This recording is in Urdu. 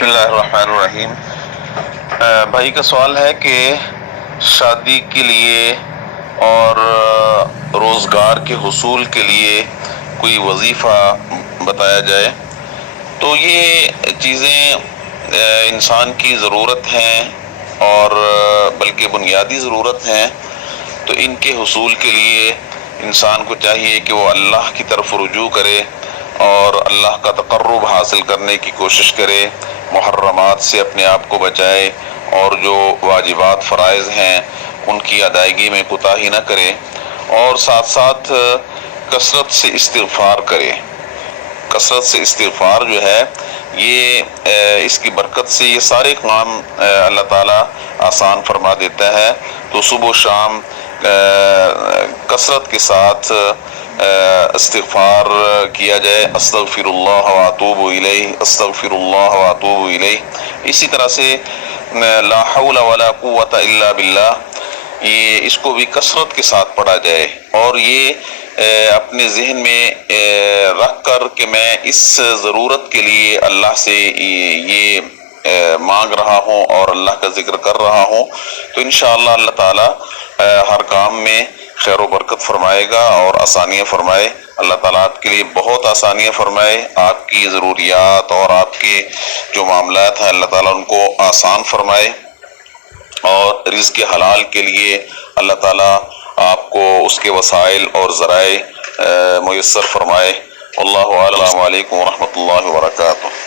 بسم اللہ الرحمن الرحیم۔ بھائی کا سوال ہے کہ شادی کے لیے اور روزگار کے حصول کے لیے کوئی وظیفہ بتایا جائے۔ تو یہ چیزیں انسان کی ضرورت ہیں اور بلکہ بنیادی ضرورت ہیں، تو ان کے حصول کے لیے انسان کو چاہیے کہ وہ اللہ کی طرف رجوع کرے اور اللہ کا تقرب حاصل کرنے کی کوشش کرے، محرمات سے اپنے آپ کو بچائے اور جو واجبات فرائض ہیں ان کی ادائیگی میں کوتاہی نہ کرے، اور ساتھ ساتھ کثرت سے استغفار کرے۔ کثرت سے استغفار جو ہے یہ اس کی برکت سے یہ سارے کام اللہ تعالیٰ آسان فرما دیتا ہے۔ تو صبح و شام کثرت کے ساتھ استغفار کیا جائے، استغفر اللہ واتوب الیہ، استغفر اللہ واتوب الیہ۔ اسی طرح سے لا حول ولا قوۃ الا باللہ، یہ اس کو بھی کثرت کے ساتھ پڑھا جائے، اور یہ اپنے ذہن میں رکھ کر کہ میں اس ضرورت کے لیے اللہ سے یہ مانگ رہا ہوں اور اللہ کا ذکر کر رہا ہوں، تو انشاءاللہ اللہ تعالیٰ ہر کام میں خیر و برکت فرمائے گا اور آسانیاں فرمائے۔ اللہ تعالیٰ آپ کے لیے بہت آسانیاں فرمائے، آپ کی ضروریات اور آپ کے جو معاملات ہیں اللہ تعالیٰ ان کو آسان فرمائے، اور رزق حلال کے لیے اللہ تعالیٰ آپ کو اس کے وسائل اور ذرائع میسر فرمائے۔ واللہ اعلم۔ السلام علیکم ورحمۃ اللہ وبرکاتہ۔